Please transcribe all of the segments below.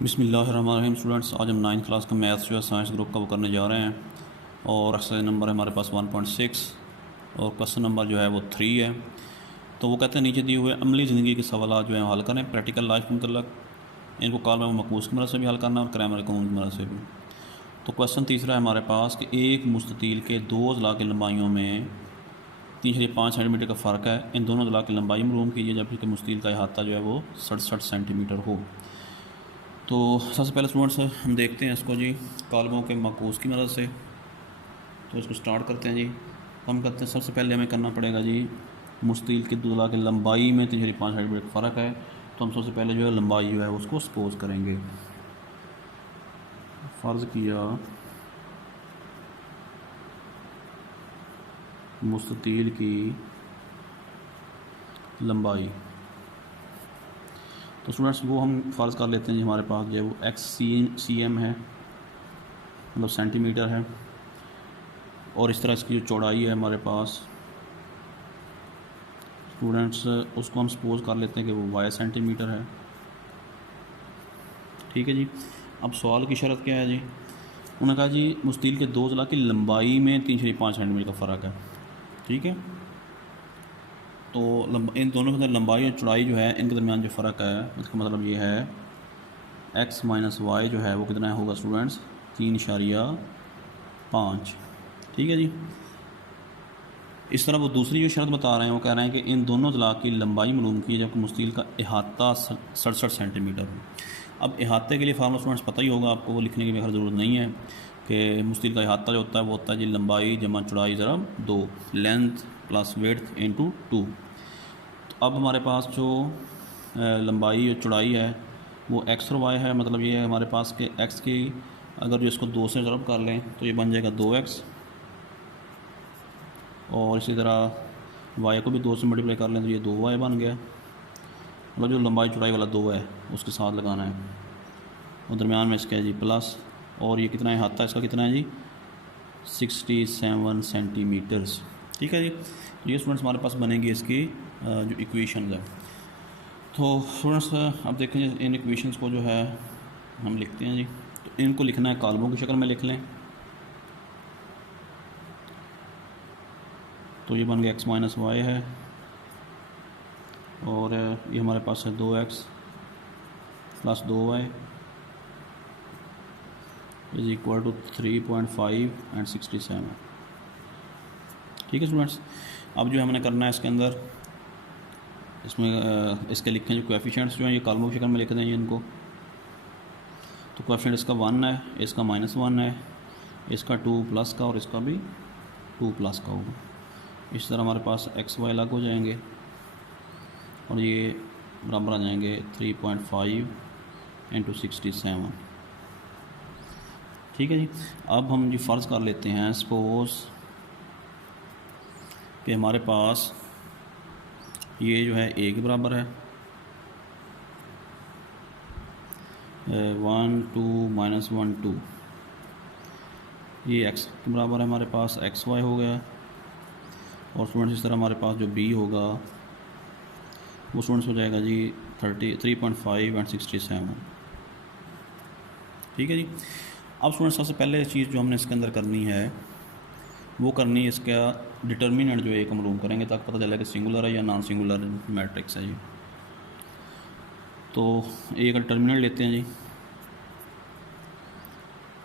बिस्मिल्लाहिर्रहमानिर्रहीम। स्टूडेंट्स, आज हम 9th क्लास का मैथ्स जो है साइंस ग्रुप का वो करने जा रहे हैं और एक्सरसाइज नंबर है हमारे पास 1.6 और क्वेश्चन नंबर जो है वो 3 है। तो वो कहते हैं नीचे दिए हुए अमली ज़िंदगी के सवाल जो है हल करें प्रैक्टिकल लाइफ के मतलब। इनको कॉल में मकूस की मदद से भी हल करना और क्रैमर कानून की मदद से भी। तो क्वेश्चन तीसरा है हमारे पास कि एक मुस्ततील के दो अज़ला की लंबाइयों में 3.5 सेंटीमीटर का फ़र्क है। इन दोनों अज़ला की लंबाई मालूम कीजिए जबकि मुस्ततील का अहाता जो है वो 67 सेंटीमीटर हो। तो सबसे पहले स्टूडेंट्स हम देखते हैं इसको जी कॉलमों के मकूस की मदद से। तो इसको स्टार्ट करते हैं जी। हम करते हैं सबसे पहले हमें करना पड़ेगा जी मुस्ततील की दुला की लंबाई में 3.5 सेंटीमीटर का फ़र्क है। तो हम सबसे पहले जो है लंबाई जो है उसको सपोज करेंगे। फ़र्ज़ किया मुस्ततील की लंबाई। तो स्टूडेंट्स वो हम फ़र्ज़ कर लेते हैं जी हमारे पास जो है वो XCM है, मतलब सेंटीमीटर है। और इस तरह इसकी जो चौड़ाई है हमारे पास स्टूडेंट्स उसको हम सपोज कर लेते हैं कि वो Y सेंटीमीटर है। ठीक है जी। अब सवाल की शर्त क्या है जी? उन्होंने कहा जी मुस्ततील के दो अज़ला की लंबाई में 3.5 सेंटीमीटर का फ़र्क है। ठीक है। तो इन दोनों के अंदर लंबाई और चौड़ाई जो है इनके दरमियान जो फ़र्क है इसका मतलब ये है x माइनस वाई जो है वो कितना होगा स्टूडेंट्स 3.5। ठीक है जी। इस तरह वो दूसरी जो शर्त बता रहे हैं वो कह रहे हैं कि इन दोनों अज़ला की लंबाई मालूम की जबकि मुस्ततील का अहाता 67 सेंटीमीटर हो। अब अहाते के लिए फार्मूला स्टूडेंट्स पता ही होगा आपको, वो लिखने की भी ज़रूरत नहीं है कि मुस्ततील का अहाता जो होता है वो होता है जी लंबाई जमा चौड़ाई ज़रा 2, लेंथ प्लस विड्थ इंटू 2। तो अब हमारे पास जो लंबाई और चौड़ाई है वो x और y है। मतलब ये है हमारे पास कि x की अगर जो इसको 2 से ज़रब कर लें तो ये बन जाएगा 2x, और इसी तरह y को भी 2 से मल्टीप्लाई कर लें तो ये 2y बन गया। मतलब जो लंबाई चौड़ाई वाला 2 है उसके साथ लगाना है और दरमियान में इसका है जी प्लस, और ये कितना है अहाता इसका कितना है जी 67 सेंटीमीटर्स। ठीक है जी। तो ये स्टूडेंट्स हमारे पास बनेंगी इसकी जो इक्वेशन है। तो स्टूडेंट्स अब देखें इन इक्वेशंस को जो है हम लिखते हैं जी। तो इनको लिखना है कॉलमों की शक्ल में लिख लें। तो ये बन गया x माइनस वाई है और ये हमारे पास है 2x plus 2y is equal to 3.5 and 67। ठीक है स्टूडेंट्स। अब जो हमने करना है इसके अंदर इसमें इसके लिखें जो कोएफिशिएंट्स जो हैं ये कॉलमों की शक्ल में लिख दें इनको। तो कोएफिशिएंट इसका 1 है, इसका -1 है, इसका 2 प्लस का और इसका भी 2 प्लस का होगा। इस तरह हमारे पास x y अलग हो जाएंगे और ये बराबर आ जाएंगे 3.5 इंटू 67। ठीक है जी। अब हम जी फ़र्ज़ कर लेते हैं सपोज़ कि हमारे पास ये जो है a के बराबर है 1 2 -1 2, ये x के बराबर है हमारे पास x y हो गया। और स्टूडेंट्स इस तरह हमारे पास जो b होगा वो स्टूडेंट्स हो जाएगा जी 3.5 एंड 67। ठीक है जी। अब स्टूडेंट्स सबसे पहले चीज़ जो हमने इसके अंदर करनी है वो करनी है इसका डिटर्मिनेंट जो एक मालूम करेंगे ताकि पता चले कि सिंगुलर है या नॉन सिंगुलर मैट्रिक्स है जी। तो एक डिटर्मिनेंट लेते हैं जी।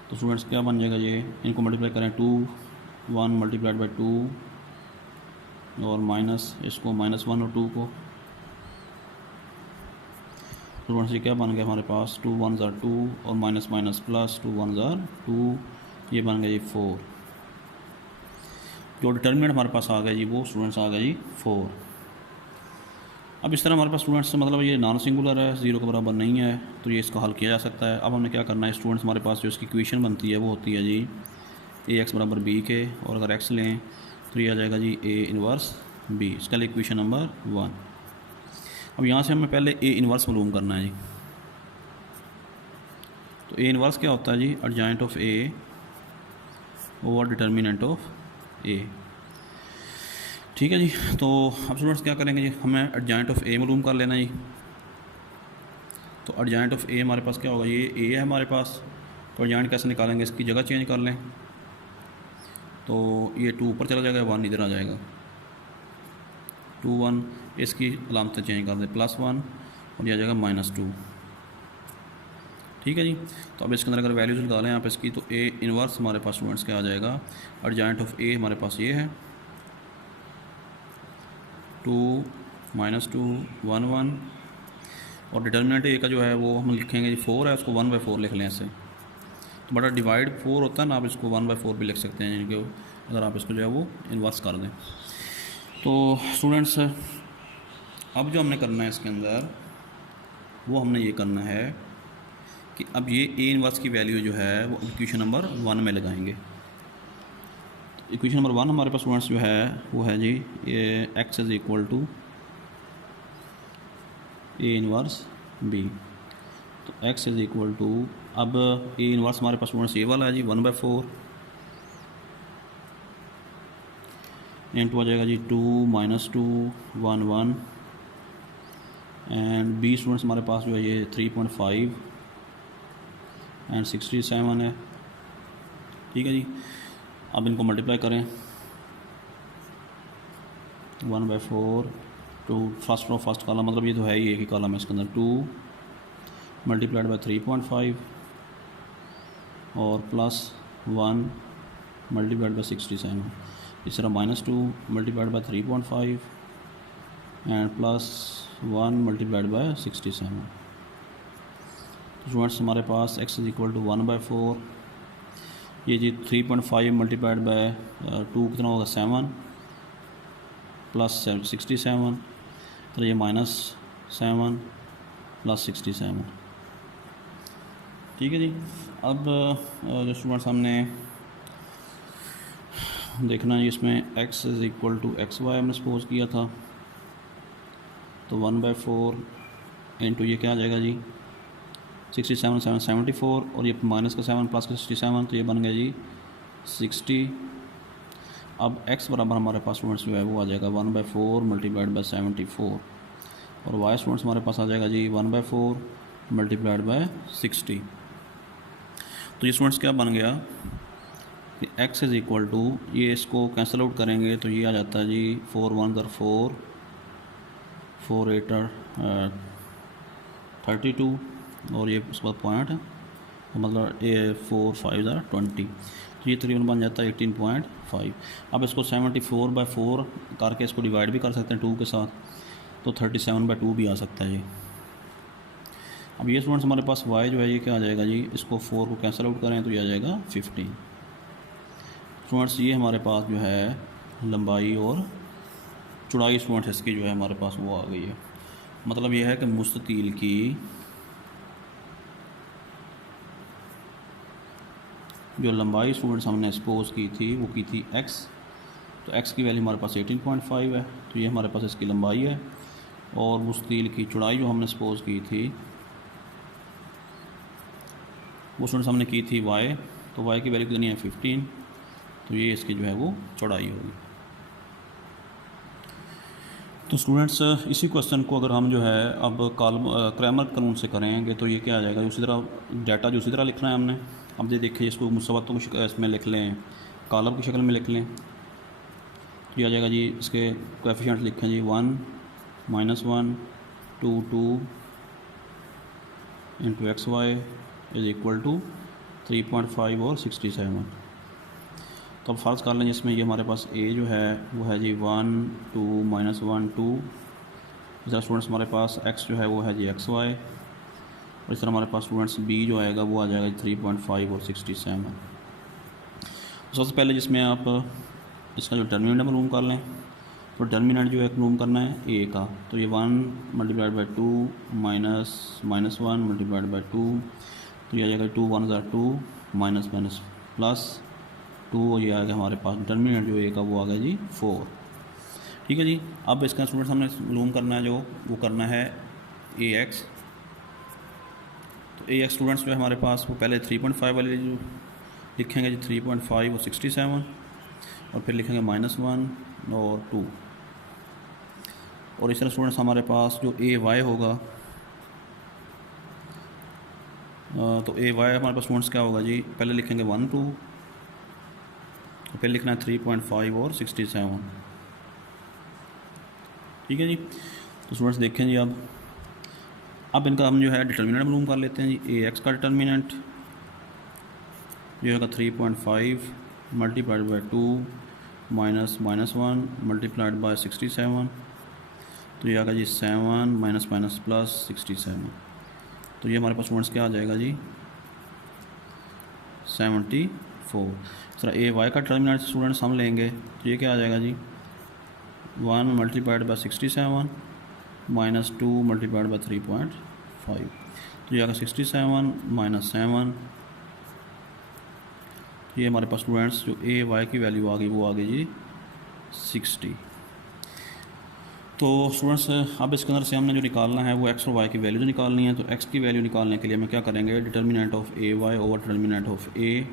तो स्टूडेंट्स क्या बन जाएगा ये, इनको मल्टीप्लाई करें 2 1 मल्टीप्लाइड बाई 2 और माइनस इसको -1 और 2 को। स्टूडेंट्स ये क्या बन गया हमारे पास 2 1 ज़ार 2 और माइनस माइनस प्लस 2 1 ज़ार 2, ये बन गया जी 4। जो डिटर्मिनेंट हमारे पास आ गया जी वो स्टूडेंट्स आ गया जी 4। अब इस तरह हमारे पास स्टूडेंट्स मतलब ये नॉन सिंगुलर है, 0 के बराबर नहीं है, तो ये इसका हल किया जा सकता है। अब हमने क्या करना है स्टूडेंट्स, हमारे पास जो इसकी इक्वेशन बनती है वो होती है जी ax बराबर b के, और अगर x लें तो ये आ जाएगा जी a इनवर्स b। इसका लिए इक्वेशन नंबर 1। अब यहाँ से हमें पहले a इनवर्स मालूम करना है जी। तो a इनवर्स क्या होता है जी, adjoint of a over determinant of a। ठीक है जी। तो अब स्टूडेंट्स क्या करेंगे जी, हमें एडजॉइंट ऑफ a मालूम कर लेना जी। तो एडजॉइंट ऑफ ए हमारे पास क्या होगा, ये ए है हमारे पास, तो एडजॉइंट कैसे निकालेंगे, इसकी जगह चेंज कर लें, तो ये 2 ऊपर चला जाएगा, 1 इधर आ जाएगा, 2 1, इसकी अलामतें चेंज कर दें, +1 और यह आ जाएगा -2। ठीक है जी। तो अब इसके अंदर अगर वैल्यूज़ निकालें आप इसकी, तो ए इनवर्स हमारे पास स्टूडेंट्स क्या आ जाएगा, एडजॉइंट ऑफ ए हमारे पास ये है 2 -2 1 1, और डिटर्मिनेंट ए का जो है वो हम लिखेंगे जी 4 है, उसको 1/4 लिख लें ऐसे, तो बड़ा डिवाइड 4 होता है ना, आप इसको 1/4 भी लिख सकते हैं, यानी कि अगर आप इसको जो है वो इन्वर्स कर दें। तो स्टूडेंट्स अब जो हमने करना है इसके अंदर, वो हमने ये करना है कि अब ये ए इनवर्स की वैल्यू जो है वो इक्वेशन नंबर 1 में लगाएंगे। इक्वेशन नंबर 1 हमारे पास स्टूडेंट्स जो है वो है जी, ये x is equal to A inverse B, तो x इज़ इक्वल टू, अब ए इनवर्स हमारे पास स्टूडेंट्स ये वाला है जी 1/4 इंटू आ जाएगा जी 2 -2 1 1, एंड बी स्टूडेंट्स हमारे पास जो है ये 3.5 एंड 67 है। ठीक है जी। अब इनको मल्टीप्लाई करें, 1/4 टू फर्स्ट कॉलम, मतलब ये तो है ही एक ही कॉलम है इसके अंदर, 2 मल्टीप्लाइड बाई 3.5 और +1 मल्टीप्लाइड बाई 67, इस तरह -2 multiplied by 3.5 and +1 multiplied by 67। Students हमारे पास x इज़ इक्वल टू 1/4, ये जी 3.5 मल्टीप्लाइड बाय 2 कितना होगा 7 + 67, तो ये -7 + 67। ठीक है जी। अब जो स्टूडेंट्स हमने देखना है इसमें x is equal to XY हमने सपोज किया था, तो 1/4 इंटू ये क्या आ जाएगा जी 67 7 74, और ये माइनस का 7 प्लस का 67, तो ये बन गया जी 60। अब x बराबर हमारे पास स्टूडेंट्स जो है वो आ जाएगा 1/4 मल्टीप्लाइड बाई 74, और y स्टूडेंट्स हमारे पास आ जाएगा जी 1/4 मल्टीप्लाइड बाई 60। तो ये स्टूडेंट्स क्या बन गया कि x इज़ इक्वल टू, ये इसको कैंसिल आउट करेंगे तो ये आ जाता है जी 4 1 4 4 8 32, और ये उसके बाद पॉइंट है, तो मतलब 4 5 20, तो ये तकरीबन बन जाता है 18.5। अब इसको 74/4 करके इसको डिवाइड भी कर सकते हैं 2 के साथ, तो 37/2 भी आ सकता है ये। अब ये स्टूडेंट्स हमारे पास y जो है ये क्या आ जाएगा जी, इसको 4 को कैंसिल आउट करें तो ये आ जाएगा 15। स्टूडेंट्स ये हमारे पास जो है लंबाई और चौड़ाई स्टूडेंट्स इसकी जो है हमारे पास वो आ गई है। मतलब ये है कि मुस्ततील की जो लंबाई स्टूडेंट्स हमने सपोज की थी वो की थी x, तो x की वैल्यू हमारे पास 18.5 है, तो ये हमारे पास इसकी लंबाई है, और मुस्ततील की चौड़ाई जो हमने सपोज की थी वो स्टूडेंट्स हमने की थी y, तो y की वैल्यू कितनी है 15, तो ये इसकी जो है वो चौड़ाई होगी। तो स्टूडेंट्स इसी क्वेश्चन को अगर हम जो है अब क्रैमर कानून से करेंगे तो ये क्या आ जाएगा, उसी तरह डाटा जो उसी तरह लिखना है हमने। अब ये देखिए इसको मुसव्वतों को इसमें लिख लें, कॉलम की शक्ल में लिख लें, तो ये आ जाएगा जी, इसके कोएफिशिएंट लिखें जी 1 -1 2 2 into XY is equal to 3.5 और 67। तो अब फ़र्ज़ कर लें जिसमें ये हमारे पास a जो है वो है जी 1 2 -1 2, इस तरह स्टूडेंट्स हमारे पास x जो है वो है जी XY, और इस तरह हमारे पास स्टूडेंट्स b जो आएगा वो आ जाएगा 3.5 और 67। तो सबसे पहले जिसमें आप इसका जो टर्मिनेंट मालूम कर लें, तो टर्मिनेंट जो है मालूम करना है a का, तो ये 1 मल्टीप्लाइड बाई 2 -1 मल्टीप्लाइड बाई 2, तो ये आ जाएगा 2 1 2 माइनस माइनस प्लस 2, और ये आ गया हमारे पास टर्मिनेंट जो a का वो आ गया जी 4। ठीक है जी। अब इसका स्टूडेंट्स हमने मालूम करना है जो वो करना है ax, तो ax स्टूडेंट्स जो है हमारे पास वो पहले 3.5 वाले जो लिखेंगे जी 3.5 और 67, और फिर लिखेंगे -1 और 2, और इस तरह स्टूडेंट्स हमारे पास जो ay होगा तो ए वाई हमारे पास स्टूडेंट्स क्या होगा जी, पहले लिखेंगे 1 2, फिर लिखना है 3.5 और 67। ठीक है जी। तो स्टूडेंट्स देखें जी, अब इनका हम जो है डिटर्मिनेंट मालूम कर लेते हैं जी। ए एक्स का डिटर्मिनेंट जो होगा 3.5 multiplied by 2 minus -1 multiplied by 67, तो ये आएगा जी 7 माइनस माइनस प्लस 67। तो ये हमारे पास स्टूडेंट्स क्या आ जाएगा जी 74। इस तरह ए वाई का डिटर्मिनेंट स्टूडेंट्स हम लेंगे तो ये क्या आ जाएगा जी 1 multiplied by 67 minus 2 multiplied by 3.5, तो ये आएगा 67 माइनस 7। ये हमारे पास स्टूडेंट्स जो ए वाई की वैल्यू आ गई वो आ गई जी 60। तो स्टूडेंट्स अब इसके अंदर से हमने जो निकालना है वो एक्स और वाई की वैल्यू जो निकालनी है। तो एक्स की वैल्यू निकालने के लिए हमें क्या करेंगे, determinant of A Y over determinant of A.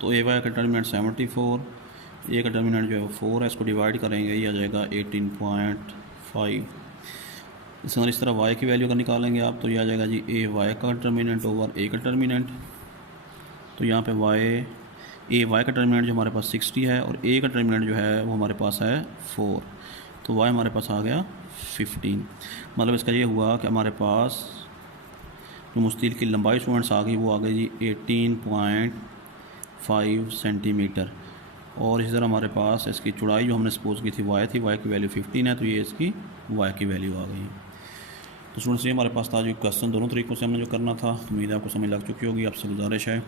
तो ए वाई का डिटर्मिनेंट 74, ए का डिटर्मिनेंट जो है वो 4 है, इसको डिवाइड करेंगे ये आ जाएगा 18.5। इसके अंदर इस तरह वाई की वैल्यू अगर निकालेंगे आप तो ये आ जाएगा जी ए वाई का डिटर्मिनेंट ओवर ए का डिटर्मिनेंट। तो यहाँ पे ए वाई का डिटर्मिनेंट जो हमारे पास 60 है और ए का डिटर्मिनेंट जो है वो हमारे पास है 4, तो वाई हमारे पास आ गया 15। मतलब इसका ये हुआ कि हमारे पास जो मुस्तिल की लंबाई स्टूडेंट्स आ गई वो आ गई जी 18.5 सेंटीमीटर। और इसी तरह हमारे पास इसकी चौड़ाई जो हमने सपोज की थी वाई की वैल्यू 15 है, तो ये इसकी वाई की वैल्यू आ गई है। तो स्टूडेंट्स ये हमारे पास था जो क्वेश्चन दोनों तरीक़ों से हमने जो करना था। उम्मीद है आपको समझ लग चुकी होगी। आपसे गुजारिश है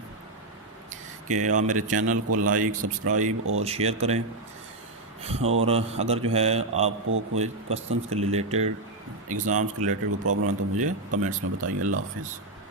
कि आप मेरे चैनल को लाइक सब्सक्राइब और शेयर करें, और अगर जो है आपको कोई क्वेश्चन के रिलेटेड एग्ज़ाम्स के रिलेटेड कोई प्रॉब्लम है तो मुझे कमेंट्स में बताइए। अल्लाह हाफ़िज़।